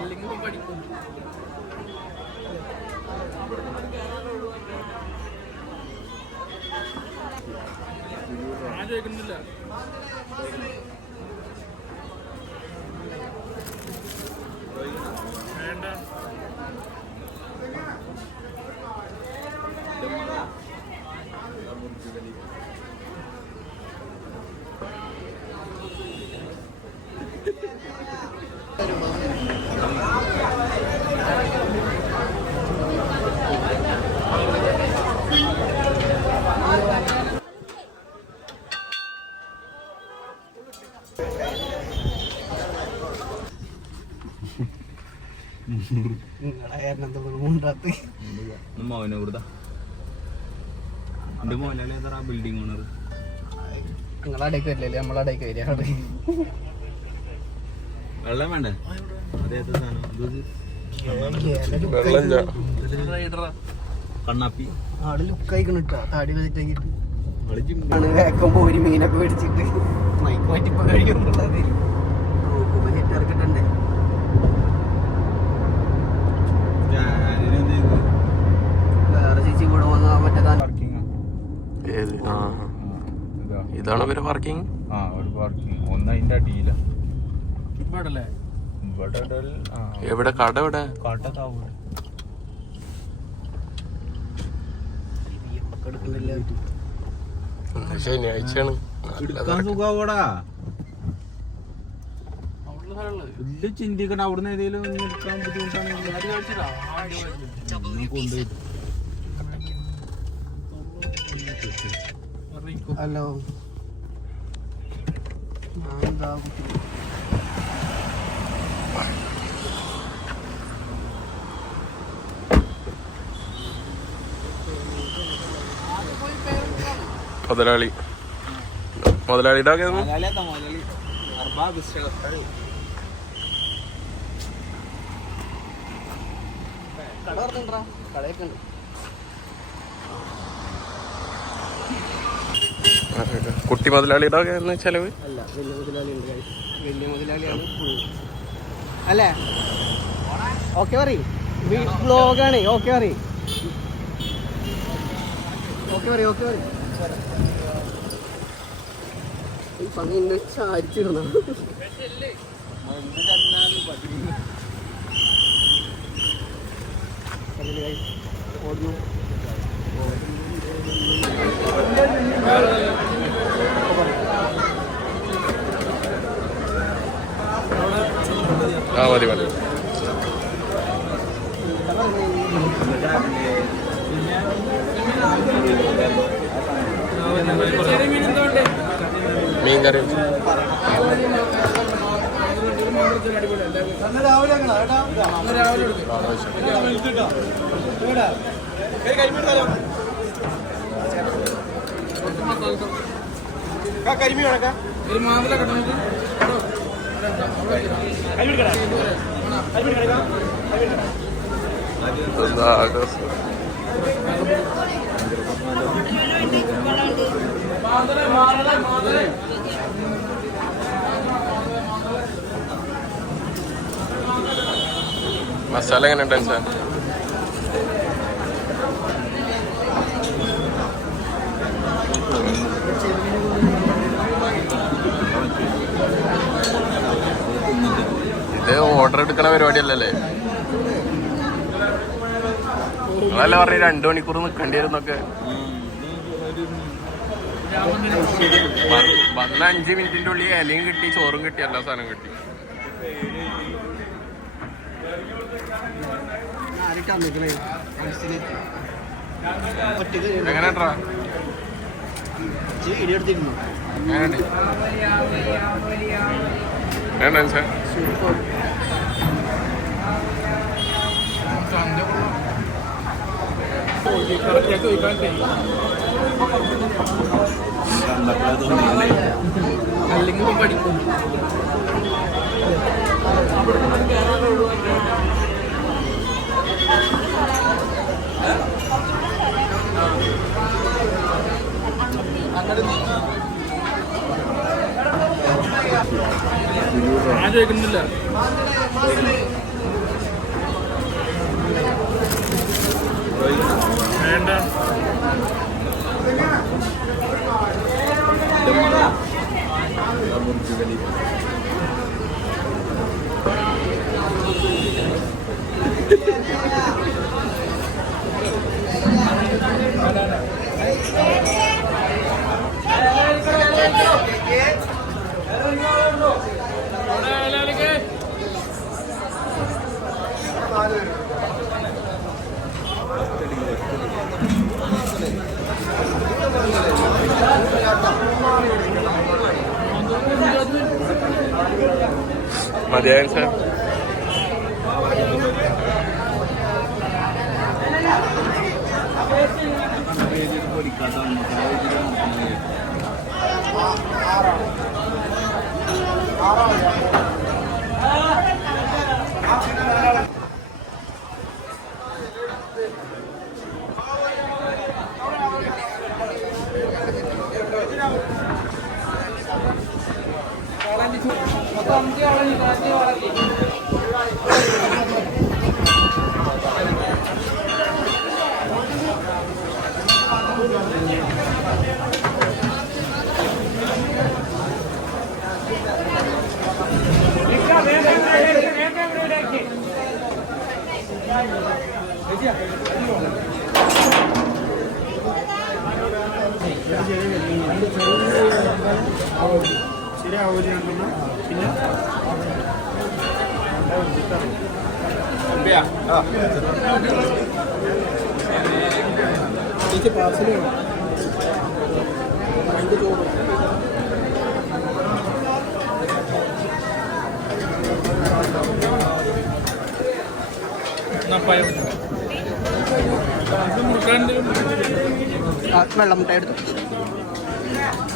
അല്ലെങ്കിൽ പഠിക്കും. ഞാൻ ചോദിക്കുന്നില്ല. വേണ്ട. മോനെ കൊടുത്താ എന്റെ മോനെ ബിൽഡിംഗ് ഓണർ നിങ്ങളടേക്ക് വരില്ലേ? നമ്മളടേക്ക് വരിക. വെള്ളം വേണ്ടേ? കണ്ണാപ്പി ആട് ലുക്കായിട്ടാ താടി വെച്ചിട്ട് പോരി മീനൊക്കെ മേടിച്ചിട്ട് മൈക്ക് മാറ്റിപ്പോ കഴിക്കുന്നുള്ളത് നോക്കുമ്പോ നെറ്റ് ഇറക്കിട്ടുണ്ടേ. വേറെ ചേച്ചി ഇവിടെ വന്നാ മറ്റേ ഇതാണ് ഇവര് പാർക്കിംഗ്. ഒന്നതിന്റെ അടിയില എവിടെ കട? എവിടെ? ശനിയാഴ്ചയാണ്. ചിന്തിക്കണം അവിടുന്ന് ഏതെങ്കിലും എടുക്കാൻ ബുദ്ധിമുട്ടാണ്. ഹലോ മുതലാളിയുടെ കട പറഞ്ഞാ കടയൊക്കെ ഉണ്ട്. കുട്ടി മുതലാളിയുടെ ചെലവ് അല്ല, വലിയ മുതലാളി ഉണ്ട്. വലിയ മുതലാളിയാണ് അല്ലേ? ഓക്കെ പറയും ബ്ലോഗാണ്. ഓക്കെ പറയും ഇന്ന് ചാരിച്ചിരുന്ന ഓടുന്നു. മതി മതി. മീൻ കറി കരിമീൻ കണക്കാ ഒരു മാതല കെട്ടണത്. മസാല എങ്ങനെ ഉണ്ട് സാർ? ഇത് ഓർഡർ എടുക്കണ പരിപാടിയല്ലേ? നിങ്ങളല്ല പറഞ്ഞ 2 മണിക്കൂർ നിൽക്കേണ്ടി വരുന്നൊക്കെ. വന്ന 5 മിനിറ്റിന്റെ ഉള്ളിൽ ഇലയും കിട്ടി, ചോറും കിട്ടി, എല്ലാ സാധനവും കിട്ടി. എങ്ങനെയാ സാർ? അല്ലെങ്കിൽ പഠിക്കും. ഞാൻ ചോദിക്കുന്നില്ല. വേണ്ട. മതിയായ സാർ. വെള്ളം മുട്ട എടുത്തു.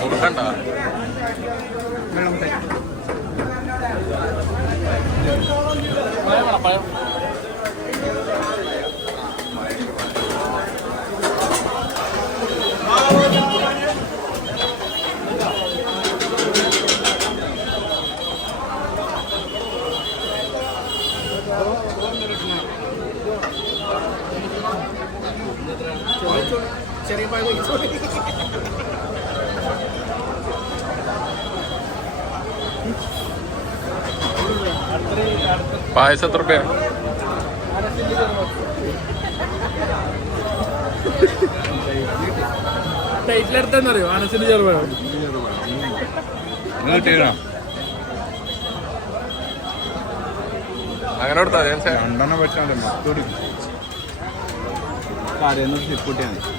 കൊടുക്കണ്ട. വെള്ളം മുട്ട ചെറിയ പായസം എത്ര രൂപ? ടൈറ്റിലെടുത്തെന്നറിയോ? അനസിന്റെ ചെറുപഴം അങ്ങനെ കൊടുത്താ മതി. രണ്ടെണ്ണം വെച്ചാൽ മൊത്തം കരയൊന്ന് സ്ലിപ്പ് കിട്ടിയാൽ മതി.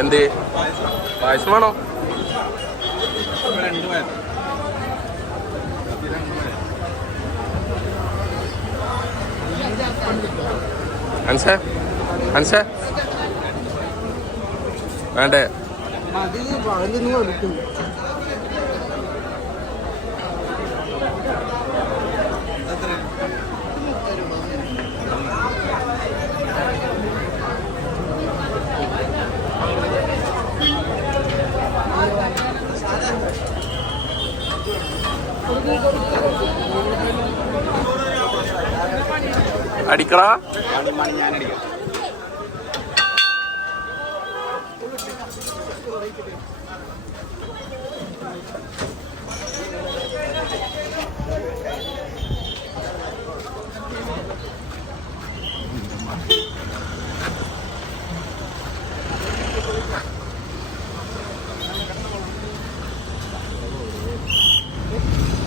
എന്ത് പായസം വേണോ? അൻസേ അൻസേ വേണ്ടേ? അടിക്കടാ.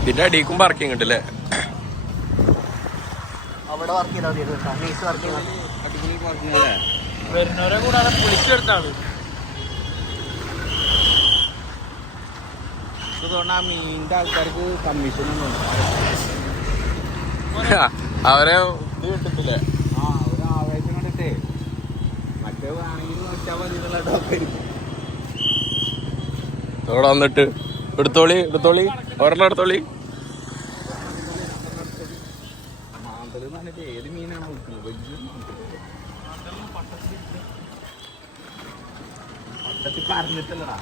ഇതിന്റെ അടിക്കും പാർക്കിംഗ് ഉണ്ടല്ലേ? അവിടെ വർക്ക് ചെയ്താൽ മതി. മീസ് വർക്ക് ചെയ്താൽ വരുന്നവരെ കൂടാതെ പൊളിച്ചെടുത്താണ്. അതുകൊണ്ട് ആ മീനിന്റെ ആൾക്കാർക്ക് കമ്മീഷനൊന്നും അവരെ ഇത് കിട്ടത്തില്ലേ? ആ ഒരു ആവേശം കണ്ടിട്ടേ മറ്റേ വേണമെങ്കിൽ നോക്കിയാൽ മതി എന്നുള്ള ഡോക്ടർ അവിടെ വന്നിട്ട് എടുത്തോളി എടുത്തോളി ഒരെണ്ണം എടുത്തോളി. മാന്തൽ എന്ന് പറഞ്ഞിട്ട് ഏത് മീനാണ് നോക്കുന്നത്? വലിയ പറഞ്ഞിട്ടല്ലടാ